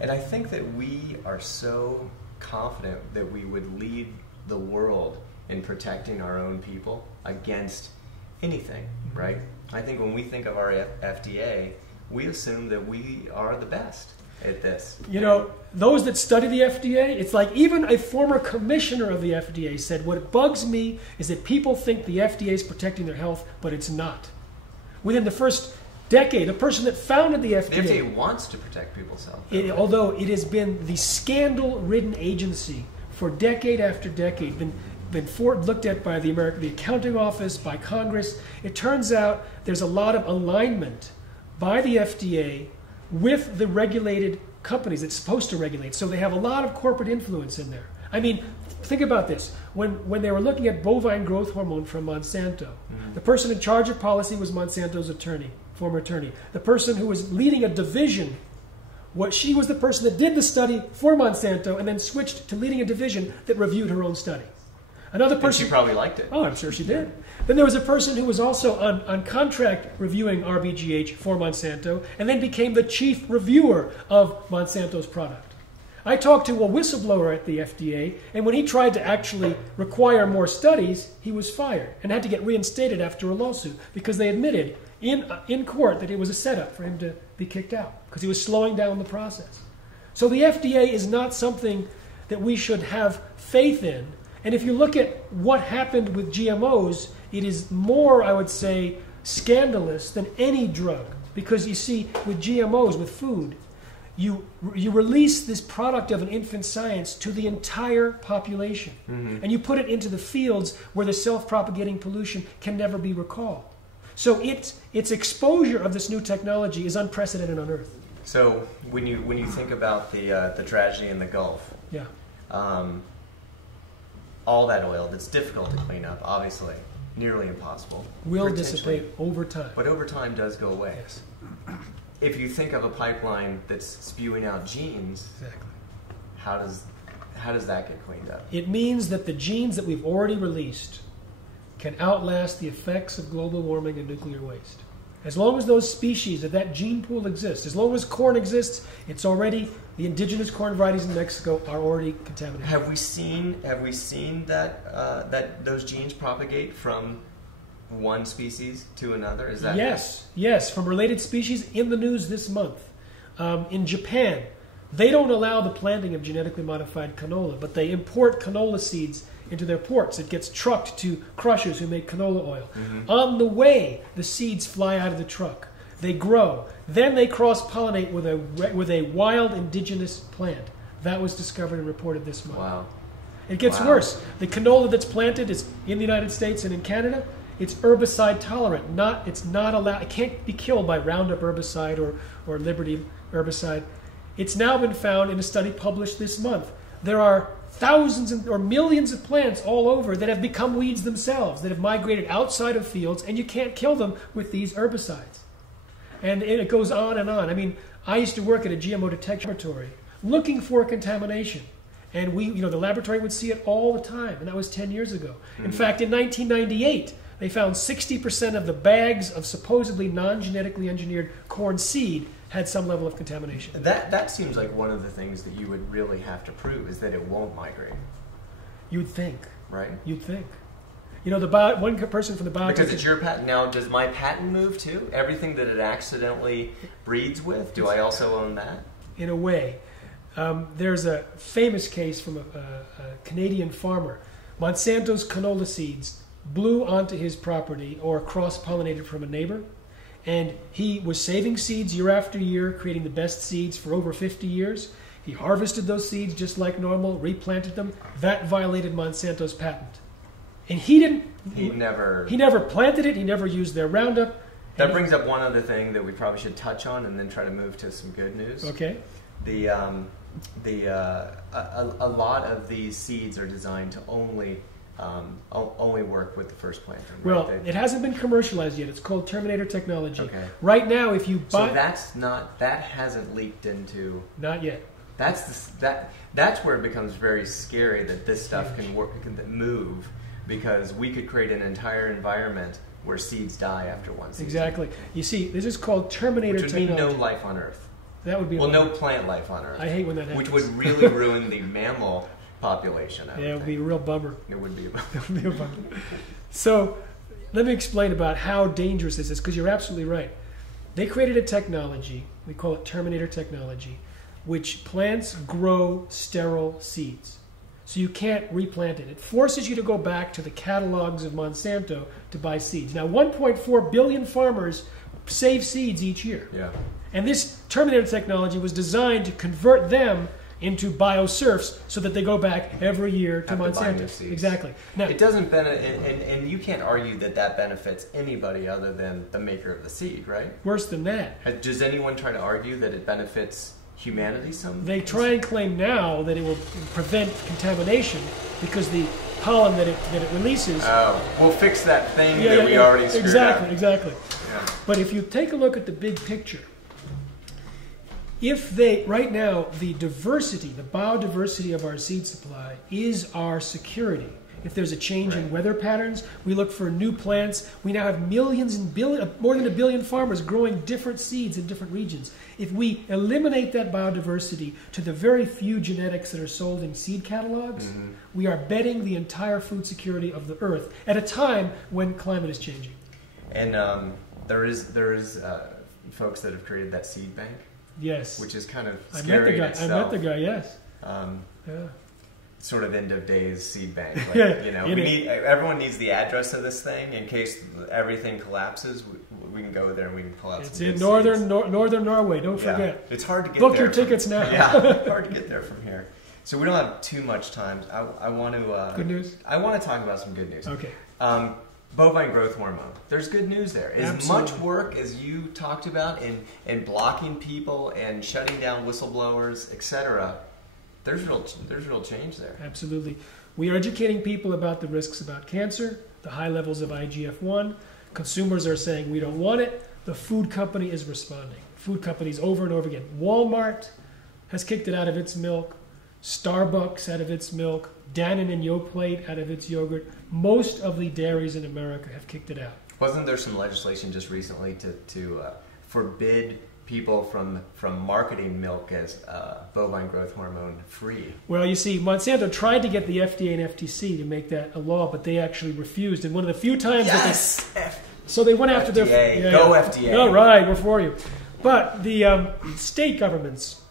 And I think that we are so confident that we would lead the world in protecting our own people against anything, right? I think when we think of our FDA, we assume that we are the best at this. You know, those that study the FDA, it's like even a former commissioner of the FDA said, what bugs me is that people think the FDA is protecting their health, but it's not. Within the first decade, the person that founded the FDA... The FDA wants to protect people's health. Although it has been the scandal-ridden agency for decade after decade, been looked at by the accounting office, by Congress. It turns out there's a lot of alignment by the FDA with the regulated companies it's supposed to regulate. So they have a lot of corporate influence in there. I mean, think about this. When they were looking at bovine growth hormone from Monsanto, the person in charge of policy was Monsanto's attorney, former attorney. The person who was leading a division, she was the person that did the study for Monsanto and then switched to leading a division that reviewed her own study. Another person. And she probably liked it. Oh, I'm sure she did. Then there was a person who was also on contract reviewing RBGH for Monsanto and then became the chief reviewer of Monsanto's product. I talked to a whistleblower at the FDA, and when he tried to actually require more studies, he was fired and had to get reinstated after a lawsuit because they admitted in court that it was a setup for him to be kicked out because he was slowing down the process. So the FDA is not something that we should have faith in. And if you look at what happened with GMOs, it is more, I would say, scandalous than any drug. Because you see, with GMOs, with food, you release this product of an infant science to the entire population. And you put it into the fields where the self-propagating pollution can never be recalled. So its exposure of this new technology is unprecedented on Earth. So when you think about the tragedy in the Gulf, yeah. All that oil that's difficult to clean up, obviously, nearly impossible. Will dissipate over time. But over time does go away. Yes. If you think of a pipeline that's spewing out genes, exactly. How does that get cleaned up? It means that the genes that we've already released can outlast the effects of global warming and nuclear waste. As long as those species of that gene pool exists, as long as corn exists, it's already, the indigenous corn varieties in Mexico are already contaminated. Have we seen that that those genes propagate from one species to another? Is that yes, from related species in the news this month. In Japan, they don't allow the planting of genetically modified canola, but they import canola seeds into their ports. It gets trucked to crushers who make canola oil. On the way, the seeds fly out of the truck. They grow. Then they cross-pollinate with a wild indigenous plant. That was discovered and reported this month. Wow. It gets worse. The canola that's planted is in the United States and in Canada. It's herbicide tolerant. It's not allowed. It can't be killed by Roundup herbicide or Liberty herbicide. It's now been found in a study published this month. There are thousands or millions of plants all over that have become weeds themselves, that have migrated outside of fields, and you can't kill them with these herbicides. And it goes on and on. I mean, I used to work at a GMO detection laboratory looking for contamination. And the laboratory would see it all the time, and that was 10 years ago. In fact, in 1998, they found 60% of the bags of supposedly non-genetically engineered corn seed had some level of contamination. That seems like one of the things that you would really have to prove is that it won't migrate. You'd think. Right? You'd think. One person from the biotech... Because it's your patent. Now, does my patent move too? Everything that it accidentally breeds with, do I also own that? In a way. There's a famous case from a Canadian farmer. Monsanto's canola seeds blew onto his property or cross-pollinated from a neighbor. And he was saving seeds year after year, creating the best seeds for over 50 years. He harvested those seeds just like normal, replanted them. That violated Monsanto's patent. And he never planted it. He never used their Roundup. That brings up one other thing that we probably should touch on and then try to move to some good news. Okay. A lot of these seeds are designed to only work with the first planting. Well, right? it hasn't been commercialized yet. It's called Terminator technology. Okay. Right now, if you buy... So that hasn't leaked into... Not yet. That's where it becomes very scary that this stuff can move, because we could create an entire environment where seeds die after one season. Exactly. You see, this is called Terminator technology. Which would mean no life on Earth. That would be... no plant life on Earth. I hate when that happens. Which would really ruin the mammal population. Yeah, it would be a real bummer. It would be a bummer. It would be a bummer. So let me explain about how dangerous this is, because you're absolutely right. They created a technology, we call it Terminator technology, which plants grow sterile seeds. So you can't replant it. It forces you to go back to the catalogs of Monsanto to buy seeds. Now, 1.4 billion farmers save seeds each year. Yeah. And this Terminator technology was designed to convert them into biosurfs so that they go back every year to Monsanto. Exactly. Now, it doesn't benefit, and you can't argue that that benefits anybody other than the maker of the seed, right? Worse than that. Does anyone try to argue that it benefits humanity some? They try and claim now that it will prevent contamination because the pollen that it releases. Oh, we'll fix that thing that we already screwed up. Exactly. Yeah. But if you take a look at the big picture, right now, the diversity, the biodiversity of our seed supply is our security. If there's a change in weather patterns, we look for new plants. We now have millions and more than 1 billion farmers growing different seeds in different regions. If we eliminate that biodiversity to the very few genetics that are sold in seed catalogs, we are betting the entire food security of the earth at a time when climate is changing. And there is folks that have created that seed bank. Yes. Which is kind of scary in itself. I met the guy, yes. Yeah. Sort of end of days seed bank. Like, Yeah, you know, everyone needs the address of this thing in case everything collapses. We can go there and we can pull out it's some in good northern Norway. Don't forget. It's hard to get Book there. your tickets now. Yeah, hard to get there from here. So we don't have too much time. I want to. Good news. I want to talk about some good news. Okay. Bovine growth hormone. There's good news there. As Absolutely. much work as you talked about in blocking people and shutting down whistleblowers, etc. There's real change there. Absolutely. We are educating people about the risks about cancer, the high levels of IGF-1. Consumers are saying we don't want it. The food company is responding. Food companies over and over again. Walmart has kicked it out of its milk. Starbucks out of its milk. Dannon and Yoplait out of its yogurt. Most of the dairies in America have kicked it out. Wasn't there some legislation just recently to forbid people from marketing milk as bovine growth hormone free? Well, you see, Monsanto tried to get the FDA and FTC to make that a law, but they actually refused. And one of the few times so they went after FDA. their FDA. All right, we're for you. But the state governments,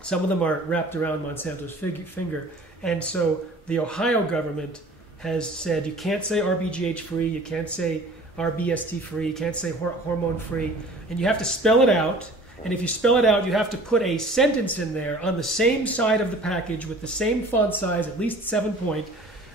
some of them are wrapped around Monsanto's finger, and so the Ohio government has said you can't say RBGH free, you can't say RBST free, you can't say hormone free, and you have to spell it out. And if you spell it out, you have to put a sentence in there on the same side of the package with the same font size, at least 7-point,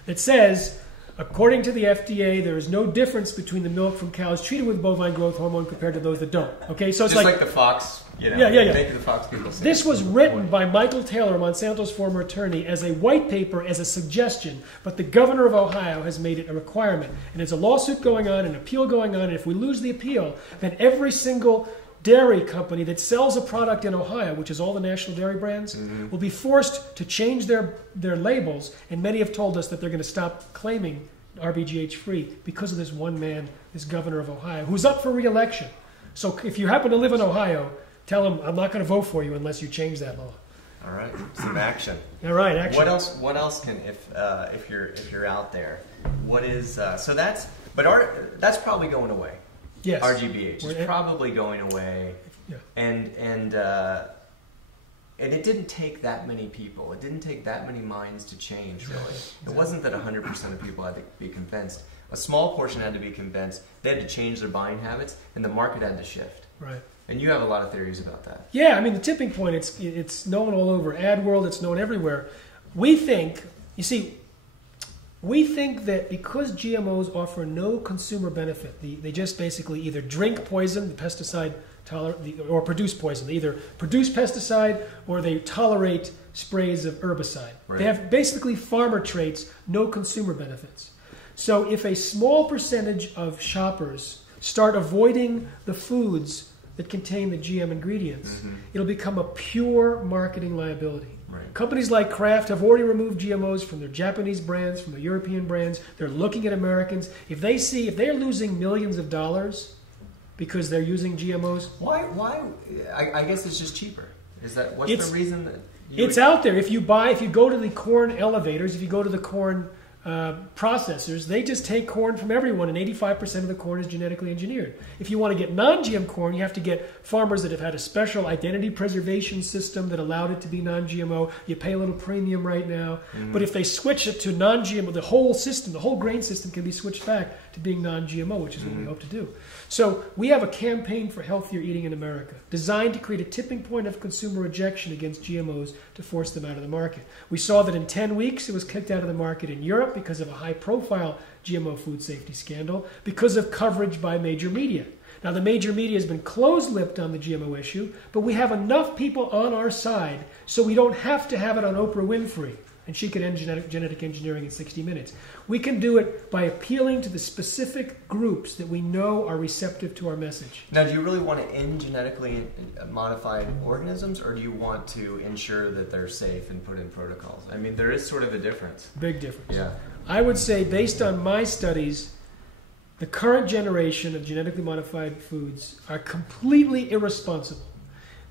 that says, according to the FDA, there is no difference between the milk from cows treated with bovine growth hormone compared to those that don't. Okay, so it's just like the Fox. Yeah. The Fox people say this was written by Michael Taylor, Monsanto's former attorney, as a white paper, as a suggestion, but the governor of Ohio has made it a requirement. And there's a lawsuit going on, an appeal going on, and if we lose the appeal, then every single dairy company that sells a product in Ohio, which is all the national dairy brands, will be forced to change their labels, and many have told us that they're going to stop claiming RBGH free because of this one man, this governor of Ohio, who's up for re-election. So if you happen to live in Ohio, tell him I'm not going to vote for you unless you change that law. All right, some action. All right, action. What else can if you're out there? What is so that's probably going away. Yes. RGBH is probably going away. Yeah. And it didn't take that many people. It didn't take that many minds to change, really. Exactly. It wasn't that 100% of people had to be convinced. A small portion had to be convinced. They had to change their buying habits, and the market had to shift. Right. And you have a lot of theories about that. Yeah, I mean, the tipping point, it's known all over AdWorld. It's known everywhere. We think that because GMOs offer no consumer benefit, they just basically either drink poison, the pesticide or produce poison. They either produce pesticide or they tolerate sprays of herbicide. Right. They have basically farmer traits, no consumer benefits. So if a small percentage of shoppers start avoiding the foods that contain the GM ingredients, it'll become a pure marketing liability. Right. Companies like Kraft have already removed GMOs from their Japanese brands, from their European brands. They're looking at Americans. If they're losing millions of dollars because they're using GMOs. Why? I guess it's just cheaper. What's the reason that? It's out there. If you go to the corn elevators, if you go to the corn processors, they just take corn from everyone, and 85% of the corn is genetically engineered. If you want to get non-GM corn, you have to get farmers that have had a special identity preservation system that allowed it to be non-GMO. You pay a little premium right now. But if they switch it to non-GMO, the whole system, the whole grain system can be switched back to being non-GMO, which is what we hope to do. So we have a campaign for healthier eating in America, designed to create a tipping point of consumer rejection against GMOs to force them out of the market. We saw that in 10 weeks it was kicked out of the market in Europe because of a high-profile GMO food safety scandal, because of coverage by major media. Now, the major media has been close-lipped on the GMO issue, but we have enough people on our side so we don't have to have it on Oprah Winfrey, and she could end genetic engineering in 60 minutes. We can do it by appealing to the specific groups that we know are receptive to our message. Now, do you really want to end genetically modified organisms, or do you want to ensure that they're safe and put in protocols? I mean, there is sort of a difference. Big difference. Yeah. I would say, based on my studies, the current generation of genetically modified foods are completely irresponsible.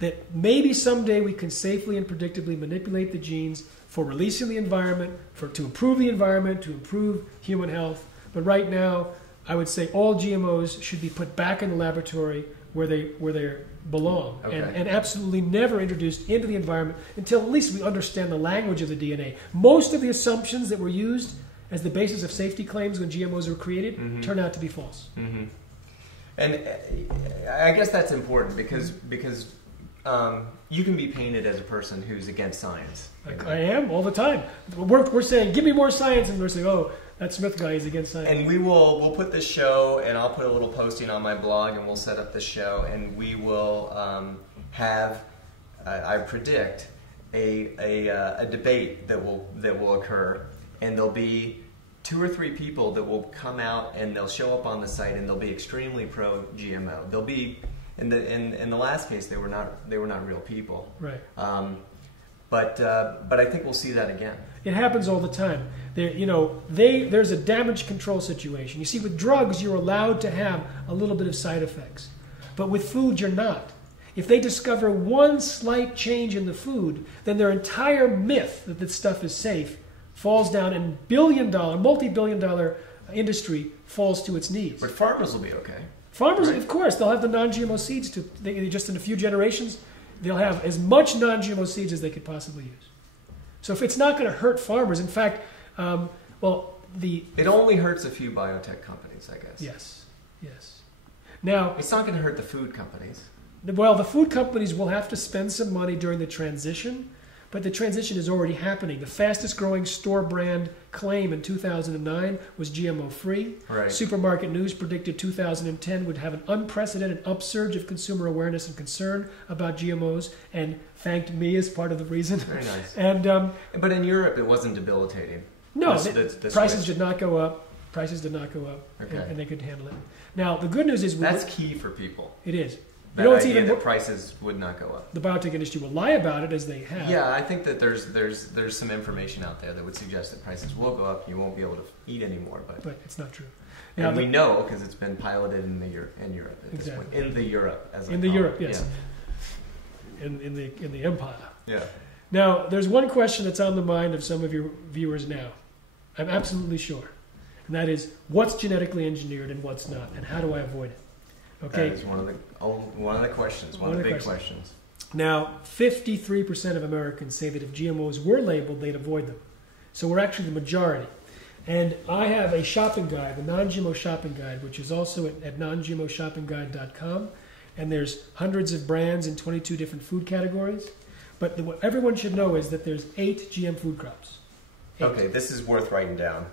That maybe someday we can safely and predictably manipulate the genes for release in the environment, to improve the environment, to improve human health. But right now, I would say all GMOs should be put back in the laboratory where they belong, Okay. and absolutely never introduced into the environment until at least we understand the language of the DNA. Most of the assumptions that were used as the basis of safety claims when GMOs were created turn out to be false. And I guess that's important because you can be painted as a person who's against science. I am all the time. We're saying, give me more science, and we're saying, oh, that Smith guy is against science. And we'll put this show, and I'll put a little posting on my blog, and we'll set up this show, and we will have, I predict, a debate that will occur, and there'll be 2 or 3 people that will come out, and they'll show up on the site, and they'll be extremely pro GMO. They'll be in the last case they were not real people. Right. But I think we'll see that again. It happens all the time. There's a damage control situation. You see, with drugs, you're allowed to have a little bit of side effects. But with food, you're not. If they discover one slight change in the food, then their entire myth that this stuff is safe falls down, and multi-billion-dollar industry falls to its knees. But farmers will be okay. Farmers, right? Of course, they'll have the non-GMO seeds. Just in a few generations, they'll have as much non-GMO seeds as they could possibly use. So if it's not going to hurt farmers, in fact, it only hurts a few biotech companies, I guess. Yes. Now, it's not going to hurt the food companies. Well, the food companies will have to spend some money during the transition, but the transition is already happening. The fastest growing store brand claim in 2009 was GMO-free. Right. Supermarket News predicted 2010 would have an unprecedented upsurge of consumer awareness and concern about GMOs, and thanked me as part of the reason. Very nice. And but in Europe, it wasn't debilitating. No, the prices did not go up. Prices did not go up, Okay. and they could handle it. Now, the good news is that's key for people. It is. That idea that prices would not go up. The biotech industry will lie about it, as they have. Yeah, I think that there's some information out there that would suggest that prices will go up. You won't be able to eat anymore, but it's not true. Now, and we know because it's been piloted in Europe at this point. In the Europe, as I in the call Europe, it. yes. Yeah. In the empire. Yeah. Now, there's one question that's on the mind of some of your viewers now. I'm absolutely sure, and that is, what's genetically engineered and what's not, and how do I avoid it? Okay. That is one of the questions. One of the big questions. Now, 53% of Americans say that if GMOs were labeled, they'd avoid them. So we're actually the majority. And I have a shopping guide, the non-GMO shopping guide, which is also at non-gmoshoppingguide.com. And there's hundreds of brands in 22 different food categories. But what everyone should know is that there's 8 GM food crops. 8. Okay, this is worth writing down.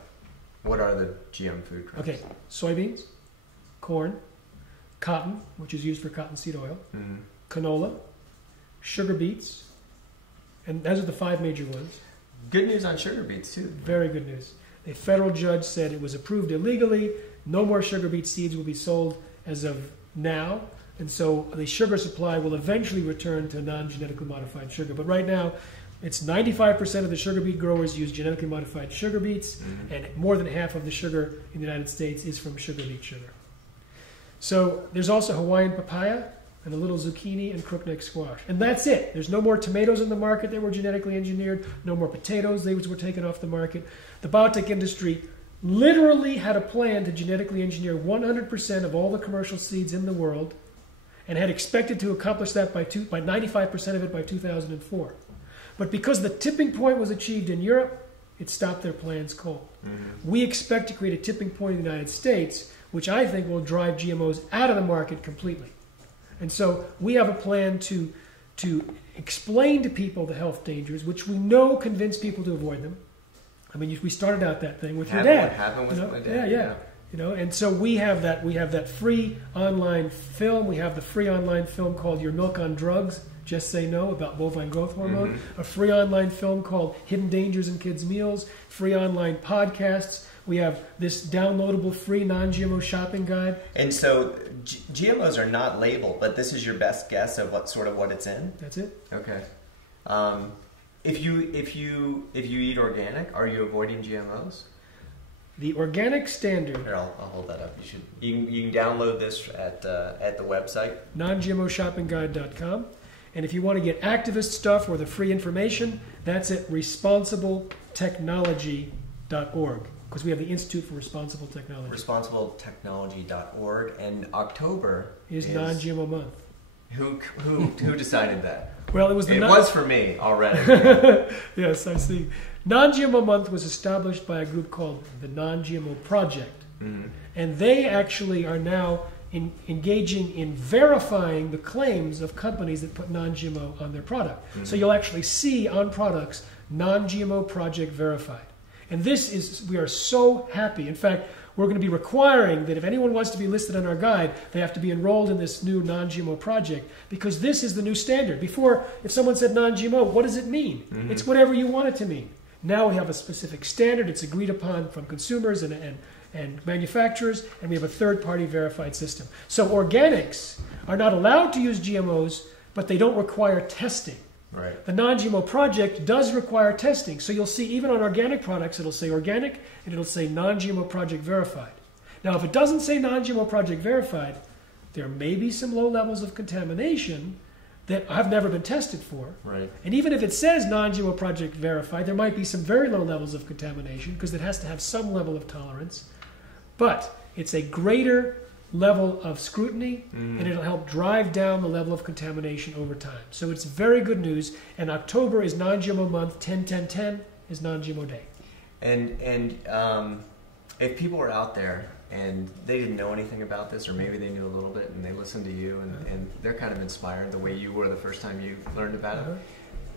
What are the GM food crops? Okay, soybeans, corn, cotton, which is used for cottonseed oil, canola, sugar beets, and those are the 5 major ones. Good news on sugar beets, too. Very good news. A federal judge said it was approved illegally. No more sugar beet seeds will be sold as of now. And so the sugar supply will eventually return to non-genetically modified sugar. But right now, it's 95% of the sugar beet growers use genetically modified sugar beets, and more than half of the sugar in the United States is from sugar beet sugar. So there's also Hawaiian papaya, and a little zucchini and crookneck squash. And that's it. There's no more tomatoes in the market that were genetically engineered, no more potatoes, they were taken off the market. The biotech industry literally had a plan to genetically engineer 100% of all the commercial seeds in the world and had expected to accomplish that by 95% of it by 2004. But because the tipping point was achieved in Europe, it stopped their plans cold. Mm-hmm. We expect to create a tipping point in the United States, which I think will drive GMOs out of the market completely. And so we have a plan to explain to people the health dangers, which we know convince people to avoid them. I mean, we started out that thing with your dad. What happened with my dad? Yeah. You know, and so we have that free online film. We have the free online film called Your Milk on Drugs, Just Say No, about bovine growth hormone. Mm-hmm. A free online film called Hidden Dangers in Kids' Meals. Free online podcasts. We have this downloadable free non-GMO shopping guide. And so GMOs are not labeled, but this is your best guess of what it's in? That's it. Okay. If you eat organic, are you avoiding GMOs? The organic standard. Here, I'll hold that up. You can download this at the website non-gmoshoppingguide.com. And if you want to get activist stuff or the free information, that's at responsibletechnology.org. Because we have the Institute for Responsible Technology. Responsibletechnology.org, and October is non-GMO month. Who decided that? Well, it was was for me already. Yes, I see. Non-GMO month was established by a group called the Non-GMO Project, and they actually are now engaging in verifying the claims of companies that put non-GMO on their product. So you'll actually see on products non-GMO Project verified. And we are so happy. In fact, we're going to be requiring that if anyone wants to be listed on our guide, they have to be enrolled in this new non-GMO project, because this is the new standard. Before, if someone said non-GMO, what does it mean? Mm-hmm. It's whatever you want it to mean. Now we have a specific standard. It's agreed upon from consumers and manufacturers, and we have a third-party verified system. So organics are not allowed to use GMOs, but they don't require testing. Right. The non-GMO project does require testing. So you'll see even on organic products, it'll say organic and it'll say non-GMO project verified. Now, if it doesn't say non-GMO project verified, there may be some low levels of contamination that have never been tested for. Right. And even if it says non-GMO project verified, there might be some very low levels of contamination because it has to have some level of tolerance. But it's a greater level of scrutiny, and it'll help drive down the level of contamination over time. So it's very good news, and October is non-GMO month, 10-10-10 is non-GMO day. And if people are out there and they didn't know anything about this, or maybe they knew a little bit and they listened to you and they're kind of inspired the way you were the first time you learned about it,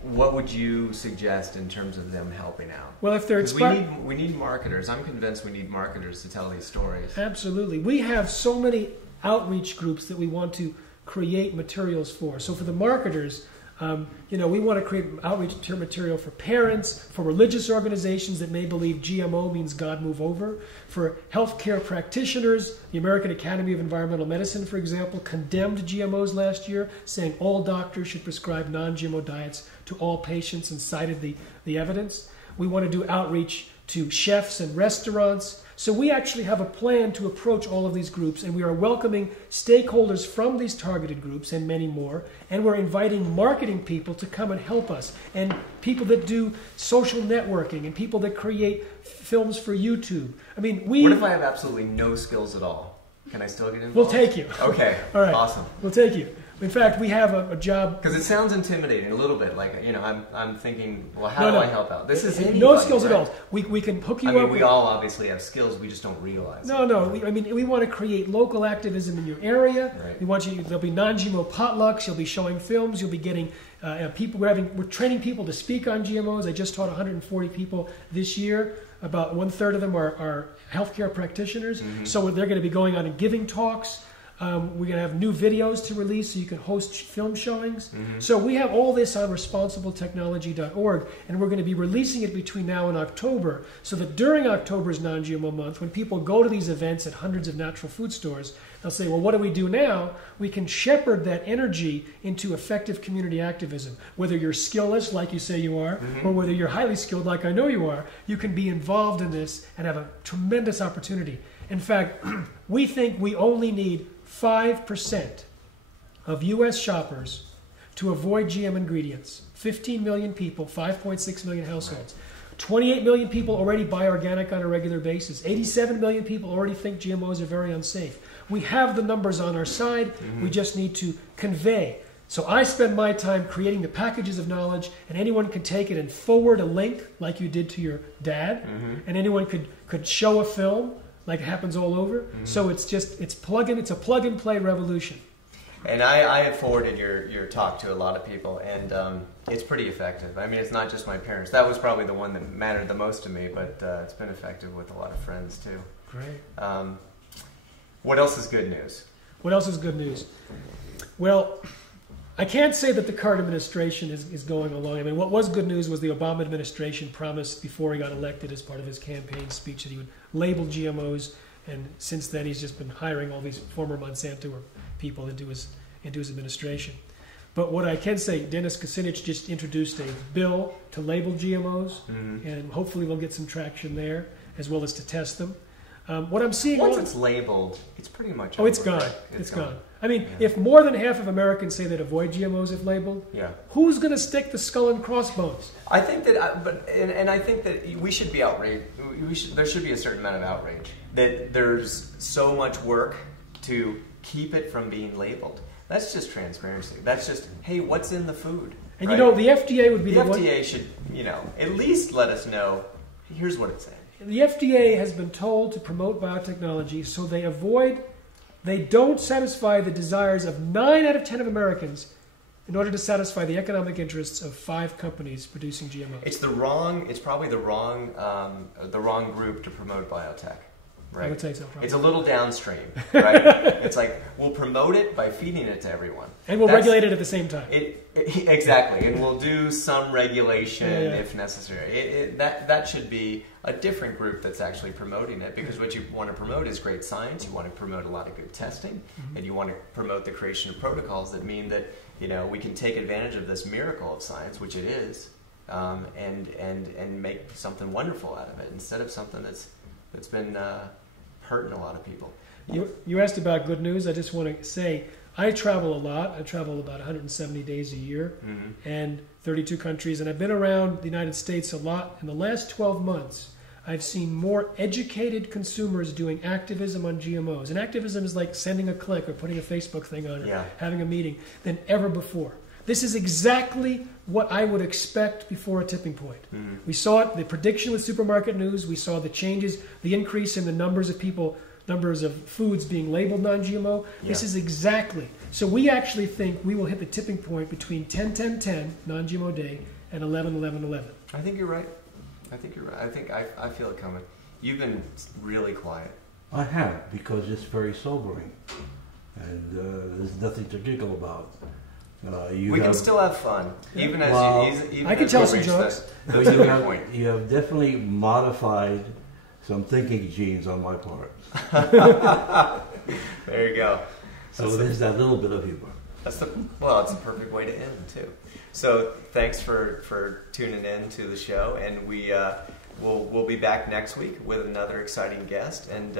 what would you suggest in terms of them helping out? Well, if they're inspired, we need marketers. I'm convinced we need marketers to tell these stories. Absolutely. We have so many outreach groups that we want to create materials for. So for the marketers, we want to create outreach material for parents, for religious organizations that may believe GMO means God move over, for healthcare practitioners. The American Academy of Environmental Medicine, for example, condemned GMOs last year, saying all doctors should prescribe non-GMO diets to all patients and cited the evidence. We want to do outreach to chefs and restaurants. So we actually have a plan to approach all of these groups, and we are welcoming stakeholders from these targeted groups and many more, and we're inviting marketing people to come and help us, and people that do social networking, and people that create films for YouTube. I mean, What if I have absolutely no skills at all? Can I still get involved? We'll take you. Okay. All right. Awesome. We'll take you. In fact, we have a job. Because it sounds intimidating a little bit. Like, I'm thinking, well, how do I help out? This is anybody, no skills right? at all. We can hook you up. I mean, we all obviously have skills. We just don't realize. No. We want to create local activism in your area. Right. We want you. There'll be non-GMO potlucks. You'll be showing films. You'll be getting people. We're training people to speak on GMOs. I just taught 140 people this year. About 1/3 of them are healthcare practitioners. Mm-hmm. So they're going to be going on and giving talks. We're going to have new videos to release so you can host film showings. Mm-hmm. So we have all this on responsibletechnology.org, and we're going to be releasing it between now and October, so that during October's non-GMO month, when people go to these events at hundreds of natural food stores, they'll say, well, what do we do now? We can shepherd that energy into effective community activism. Whether you're skillless, like you say you are, or whether you're highly skilled, like I know you are, you can be involved in this and have a tremendous opportunity. In fact, we think we only need 5% of U.S. shoppers to avoid GM ingredients. 15 million people, 5.6 million households. 28 million people already buy organic on a regular basis. 87 million people already think GMOs are very unsafe. We have the numbers on our side. We just need to convey. So I spend my time creating the packages of knowledge, and anyone can take it and forward a link like you did to your dad, and anyone could show a film like it happens all over. So it's a plug and play revolution. And I have forwarded your talk to a lot of people, and it's pretty effective. I mean, it's not just my parents. That was probably the one that mattered the most to me, but it's been effective with a lot of friends too. Great. What else is good news? What else is good news? Well, I can't say that the current administration is going along. I mean, what was good news was the Obama administration promised before he got elected as part of his campaign speech that he would label GMOs, and since then he's just been hiring all these former Monsanto people into his administration. But what I can say, Dennis Kucinich just introduced a bill to label GMOs, and hopefully we'll get some traction there, as well as to test them. What I'm seeing once it's labeled, it's pretty much it's gone. Right? It's gone. I mean, if more than half of Americans say they'd avoid GMOs if labeled, who's going to stick the skull and crossbones? I think that, I think that we should be outraged. There should be a certain amount of outrage that there's so much work to keep it from being labeled. That's just transparency. That's just, hey, what's in the food? And right? The FDA would be the FDA should, at least let us know. Here's what it's saying. The FDA has been told to promote biotechnology, so they don't satisfy the desires of 9 out of 10 of Americans in order to satisfy the economic interests of 5 companies producing GMOs. It's probably the wrong group to promote biotech. Right. I would say so. Probably. It's a little downstream, right? It's like we'll promote it by feeding it to everyone, and we'll regulate it at the same time. Exactly, and we'll do some regulation if necessary. That should be a different group that's actually promoting it, because what you want to promote is great science. You want to promote a lot of good testing, and you want to promote the creation of protocols that mean that we can take advantage of this miracle of science, which it is, and make something wonderful out of it instead of something that's been hurting a lot of people. You asked about good news. I just want to say I travel a lot. I travel about 170 days a year and 32 countries, and I've been around the United States a lot. In the last 12 months, I've seen more educated consumers doing activism on GMOs. And activism is like sending a click or putting a Facebook thing on it, having a meeting, than ever before. This is exactly what I would expect before a tipping point. We saw it, the prediction with supermarket news. We saw the changes, the increase in the numbers of foods being labeled non-GMO. This is exactly. So we actually think we will hit the tipping point between 10-10-10, non-GMO day, and 11-11-11. I think you're right. I think I feel it coming. You've been really quiet. I have, because it's very sobering. And there's nothing to giggle about. We can still have fun, even as I can tell some jokes. You have definitely modified some thinking genes on my part. There you go. So there's that little bit of humor. It's a perfect way to end too. So thanks for tuning in to the show, and we'll be back next week with another exciting guest. And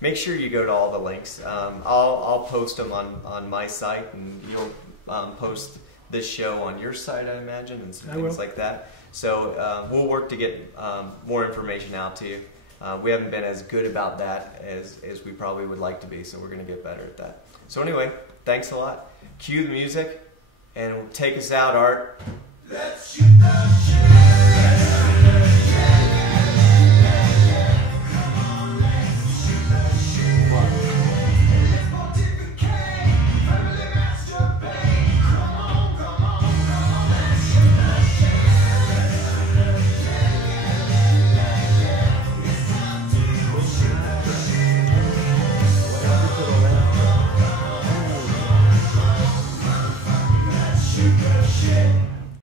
make sure you go to all the links. I'll post them on my site, and you'll post this show on your site, I imagine, and some things like that. So we'll work to get more information out to you. We haven't been as good about that as we probably would like to be, so we're going to get better at that. So anyway, thanks a lot. Cue the music, and take us out, Art. Let's shoot the shit.